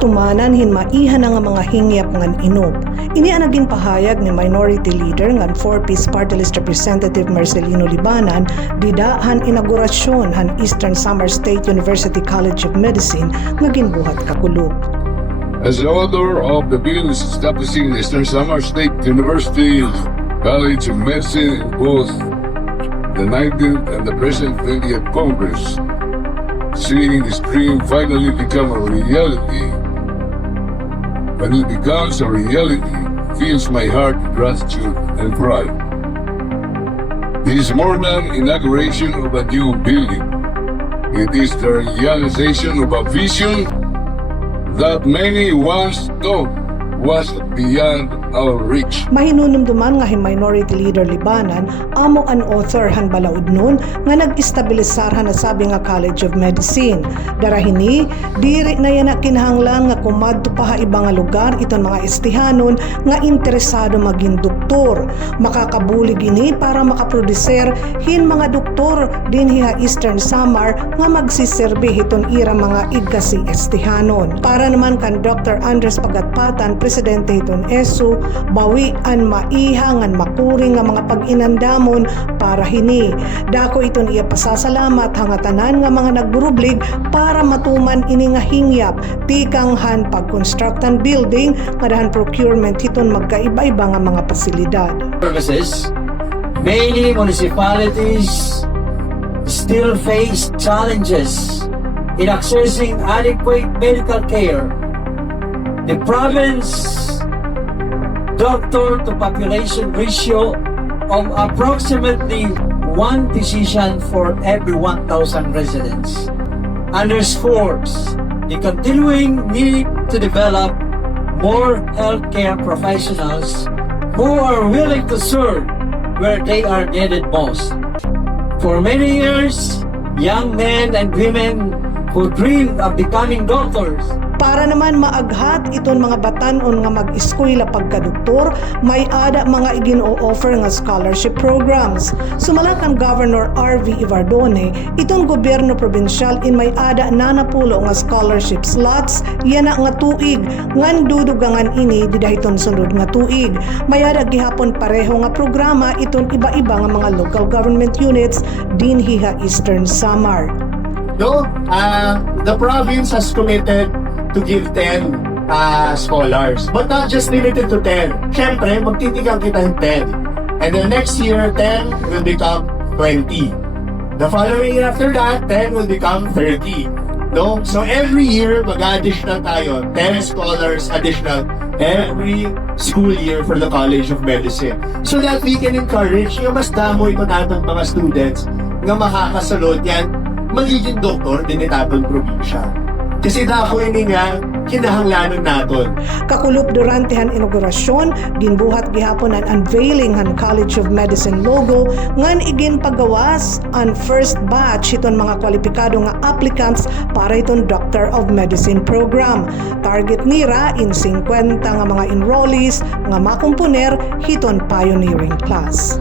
atumanan hinmaihan nga mga hingyap ngan inop. Ini ang naging pahayag ni Minority Leader ngan 4-piece Party List Representative Marcelino Libanan didahan inaugurasyon han Eastern Samar State University College of Medicine nga ginbuhat kakulog. As the author of the bill establishing Eastern Samar State University College of Medicine in both the 19th and the present 20th Congress, seeing this dream finally become a reality. When it becomes a reality, fills my heart with gratitude and pride. This is more than inauguration of a new building. It is the realization of a vision that many once thought was beyond our reach. Mahinunumduman nga Minority Leader Libanan amo an author han balaod nun nga nag-estabilisar han nasabi nga College of Medicine. Darahini diri na yan kinahanglan nga kumadto pa iba nga lugar iton mga estihanon nga interesado maging doktor. Makakabulig ini para makaproducer hin mga doktor din hiha Eastern Samar nga magsiserbi hiton ira mga igkasi estihanon. Para naman kan Dr. Andres Pagatpatan, Presidente hiton ESU, bawian maihangan makuring nga mga pag-inandamon para hini. Dako iton iya pasasalamat hangatanan nga mga nagburublig para matuman ini nga hingyap tikang han pag-constructan building nga dahan procurement hiton magkaiba-iba nga mga pasilidad. Services, many municipalities still face challenges in accessing adequate medical care. The province doctor to population ratio of approximately 1 physician for every 1,000 residents underscores the continuing need to develop more healthcare professionals who are willing to serve where they are needed most. For many years, young men and women who dreamed of becoming doctors para naman maaghat iton mga batanon nga mag-eskwela pagkadoktor, may ada mga igin-o-offer nga scholarship programs. Sumalak ang Governor R.V. Ivardone, itong gobyerno probinsyal in may ada nanapulo nga scholarship slots, yana nga tuig, ngan dudugangan ini didahiton sunod nga tuig. May ada gihapon pareho nga programa iton iba-iba nga mga local government units din hiha Eastern Samar. No, the province has committed to give 10 scholars. But not just limited to 10. Siyempre, magtitigang kita ng 10. And the next year, 10 will become 20. The following year after that, 10 will become 30. No? So every year, mag-additional tayo. 10 scholars additional every school year for the College of Medicine. So that we can encourage yung mas damo ito natong mga students nga makakasalod yan, magiging doktor din itatong probinsya. Kasi dako ini nga kinahanglanon naton. Kakulop durante han inaugurasyon, ginbuhat gihapon ang unveiling han College of Medicine logo ngan igin pagawas ang first batch iton mga kwalipikado nga applicants para iton Doctor of Medicine program. Target nira in 50 nga mga enrollees nga makomponer hiton pioneering class.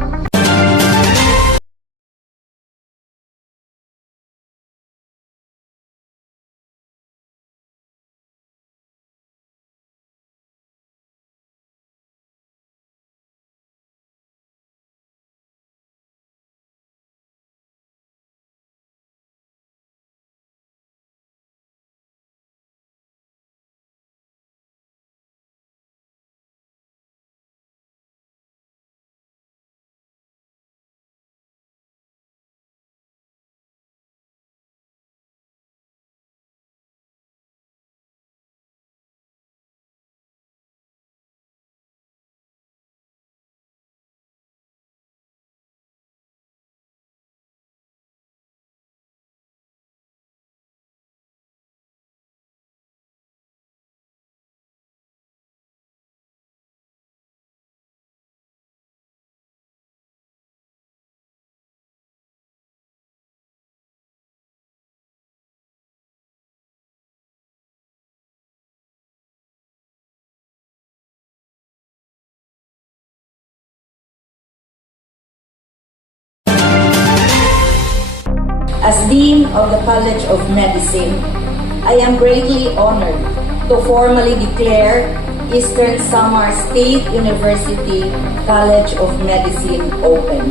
As Dean of the College of Medicine, I am greatly honored to formally declare Eastern Samar State University College of Medicine open.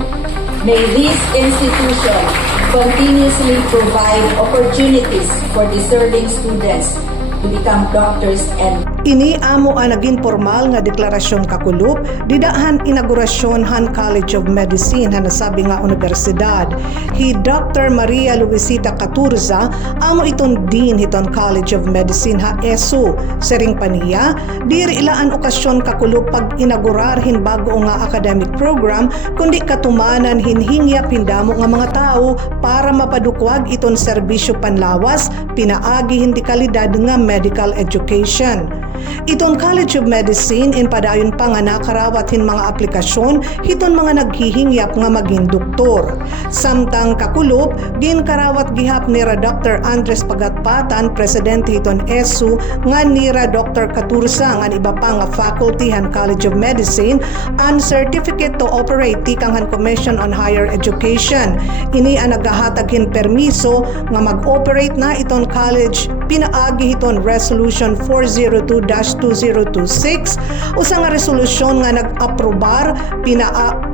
May this institution continuously provide opportunities for deserving students to become doctors and Ini amo ang naging formal nga deklarasyon kakulup didahan inaugurasyon han College of Medicine han nasabi nga universidad. Hi Dr. Maria Luisita Caturza amo iton din hiton College of Medicine ha ESU. Sering paniya, diri ilaan okasyon kakulup pag inaugurar hin bago nga academic program kundi katumanan hinhingyap hindamo nga mga tao para mapadukwag iton serbisyo panlawas pinaagi hindi kalidad nga medical education. Iton College of Medicine in padayon pa nga nakarawat hin mga aplikasyon hiton mga naghihingyap nga maging doktor. Samtang kakulup, gin karawat gihap nira Dr. Andres Pagatpatan, presidente hiton ESU, nga nira Dr. Caturza nga iba pa nga faculty han College of Medicine ang certificate to operate tikang han Commission on Higher Education. Ini ang nagahatag hin permiso nga mag-operate na iton college pinaagi hiton Resolution 402-2026 usa nga resolusyon nga nag-aprobar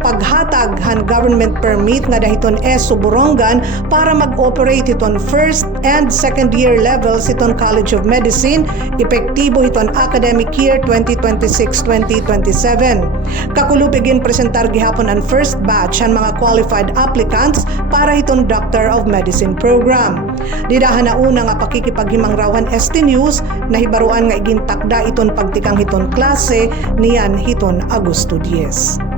paghatag han government permit nga dahiton ESU Borongan para mag-operate iton first and second year levels iton College of Medicine epektibo iton academic year 2026-2027. Kakulupigin presentar gihapon ang first batch han mga qualified applicants para iton Doctor of Medicine program. Didahan na una nga pakikipaghimang rawan ST News na hibaruan nga igintakda iton pagtikang hiton klase niyan hiton Agosto 10.